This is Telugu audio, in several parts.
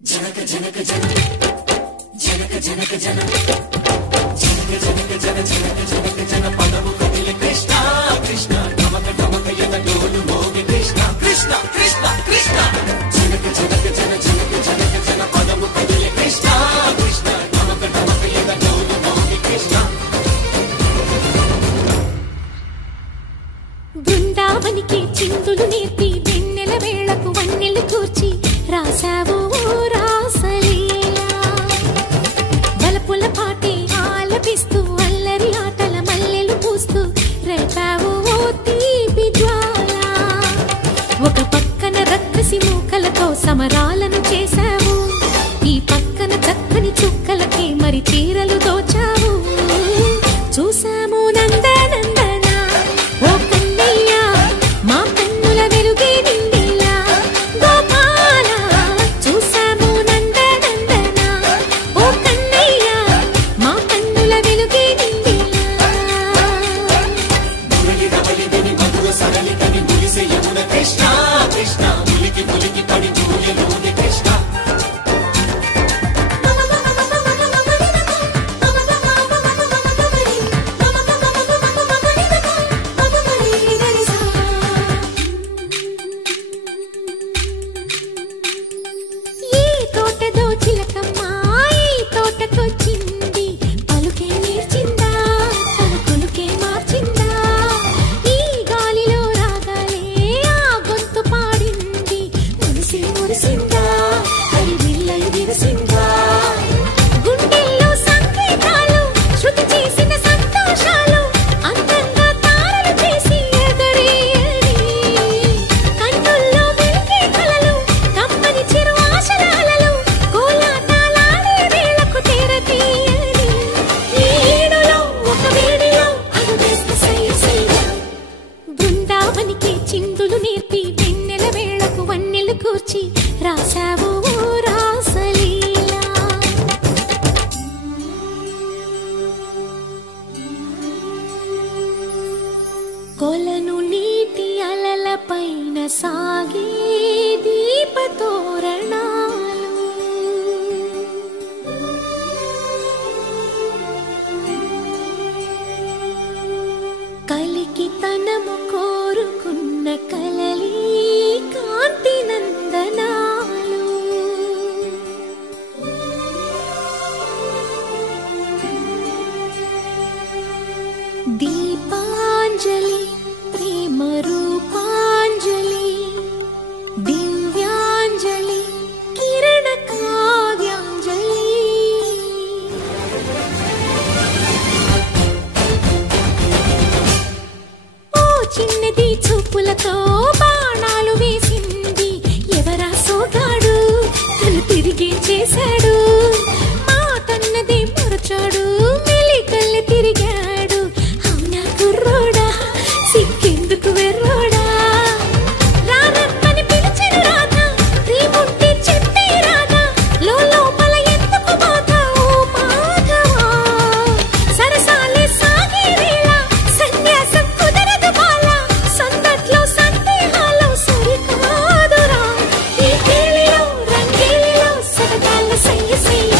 జనక జనక జన జనక జనక జన జనక జనక జన జనక జనక జన పదము కదిలి కృష్ణ కృష్ణ నమక నమక యద డోలు మోగి కృష్ణ కృష్ణ కృష్ణ కృష్ణ జనక జనక జన జనక జనక జన పదము కదిలి కృష్ణ కృష్ణ నమక నమక యద డోలు మోగి కృష్ణ. బృందావనికి చిందులు నేర్పి వెన్నెల వేళకు వన్నెలు కూర్చి రాసావు రాసలీలా. బలపుల పాటే ఆలపిస్తూ అల్లరి ఆటల మల్లెలు పూస్తూ రేపావు తీపి జ్వాల. ఒక పక్కన రక్కసి మూకలతో సమరాలను చేశావు, ఈ పక్కన చక్కని చుక్కలకి మరి చీరలు దోచావు. చూసాము నందనందన ఓ కన్నయ్య మా కన్నుల వెలుగే నిండిలా. గోపాల చూసాము నందనందన ఓ కన్నయ్య మా కన్నుల వెలుగే నిండిలా. మురళి రవళిదని మధుర సరళిదని ములిసే యమున కృష్ణ కృష్ణ ములికి ములికి పడి జూయలోని కృష్ణ. చిందులు నేర్పి వెన్నెల వేళకు వన్నెలు కూర్చి రాసావు రాసలీలా. కొలను నీటి అలల పైన సాగే దీపతోరణాలు, కలికి తనము కోరుకున్న కలలి కాంతి నందనాలు. దీపాంజలి ప్రేమ రూపాంజలి దివ్యాంజలి కిరణ కావ్యాంజలి. చిన్నది చూపులతో బాణాలు వేసింది ఎవరా సోగాడు, తను తిరిగి చేశాడు. మాటన్నది మరచాడు, మెలికల్లి తిరిగాడు. అవునా కుర్రోడా సిక్కెందుకు వెర్రోడా. రారమ్మని పిలిచిన రాధా రీముంటి చెప్పే రాధా లోపల ఎందుకు బాధ ఓ మాధవా. సరసాలే సాగే వేళ సన్యాసం కుదరదు బాల, సందట్లో సందేహాలు సరికాదురా. ఈ కేళిలో రంగేలిలో సరదాల సయ్య సయ్య.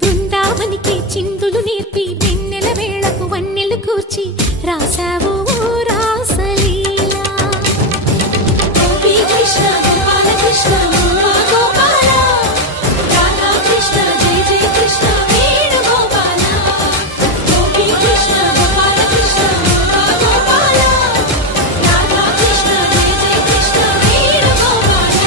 బృందావనికి చిందులు నేర్పి వెన్నెల వేళకు వన్నెలు కూర్చి రాసావు రాసలీలా. గోపీ కృష్ణ గోపాల కృష్ణ గోపాల రాధా కృష్ణ జయ జయ కృష్ణ వేణు గోపాల. గోపీ కృష్ణ గోపాల కృష్ణ గోపాల రాధా కృష్ణ జయ జయ కృష్ణ వేణు గోపాల.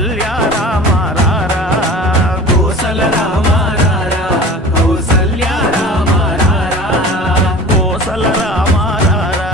కౌసల్య రామ రారా కోసల రామ రారా కౌసల్య రామ రారా కోసల రామ రారా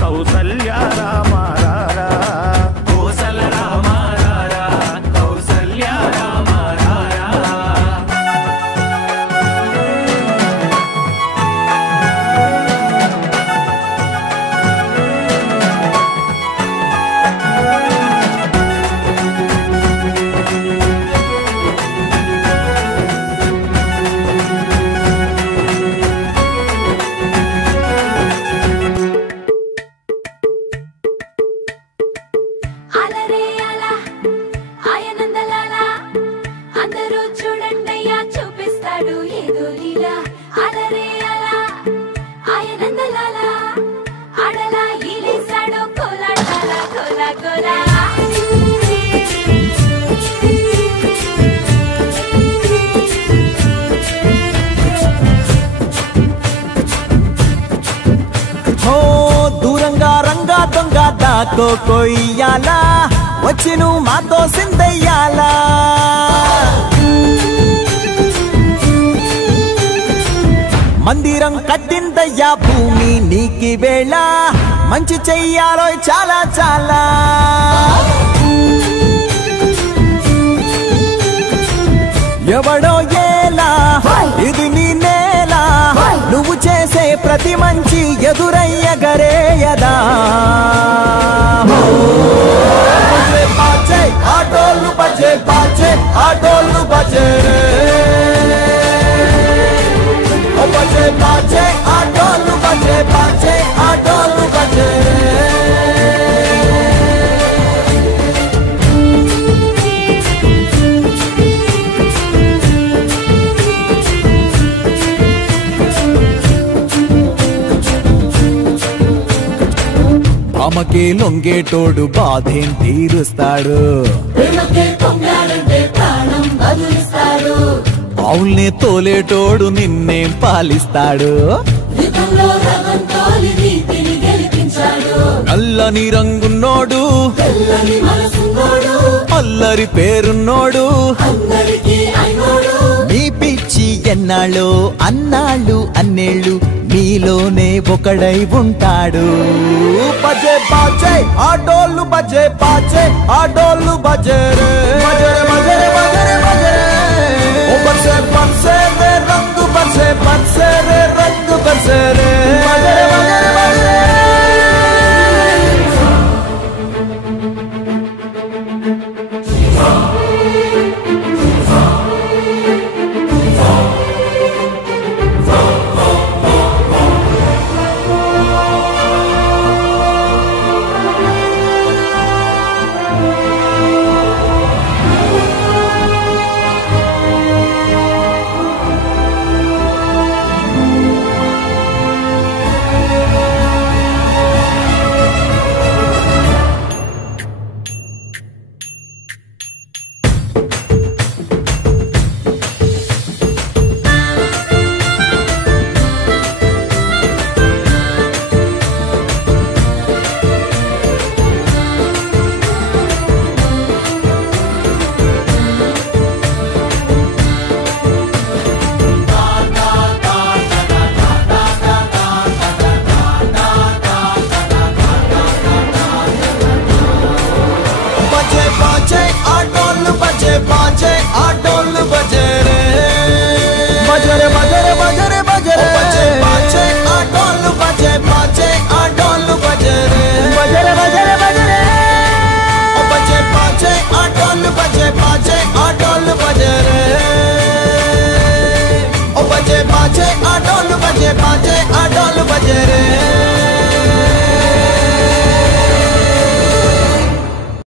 కౌసల్య రామ రారా కోసల రామ రారా కౌసల్య రామ రారా అలరే అలా ఆయనందలాలా అందరూ చూడండయ్యా చూపిస్తాడు ఏదో లీలా అలరే అలా ఆయనందలాలా ఆడలా ఈలేసాడు కోలాటాల కోలా కోలా హో దూరంగా రంగా దొంగ దాకో కొయ్యాలా వచ్చి నువ్వు మాతో సిందయ్యాలా మందిరం కట్టిందయ్యా భూమి నీకి వేళ మంచి చెయ్యాలో చాలా చాలా ఎవడో ఏలా ఇది నీ నేల నువ్వు చేసే ప్రతి మంచి ఎదురయ్యగరేయదా బజే బాజే ఆటోలు బజే బాజే ఆటోలు బజే రే ఓ బజే బాజే ఆటోలు బజే బాజే ఆటోలు బజే రే అమ్మకే లొంగేటోడు బాధేం తీరుస్తాడు అవుల్నే తోలేటోడు నిన్నేం పాలిస్తాడు నల్లని రంగున్నోడు అల్లరి పేరున్నోడు మీ పిచ్చి ఎన్నాళ్ళు అన్నాళ్ళు అన్నేళ్ళు మీలోనే ఒకడై ఉంటాడు బజే బాజే ఆటోలు బజే బాజే ఆటోలు బజే రే బజరే బజరే బజరే బజరే ఓ బజే బజే రే రంగు బజే బజే రే రంగు బజే రే బజరే బజరే బజరే बाजे आडोल बजे रे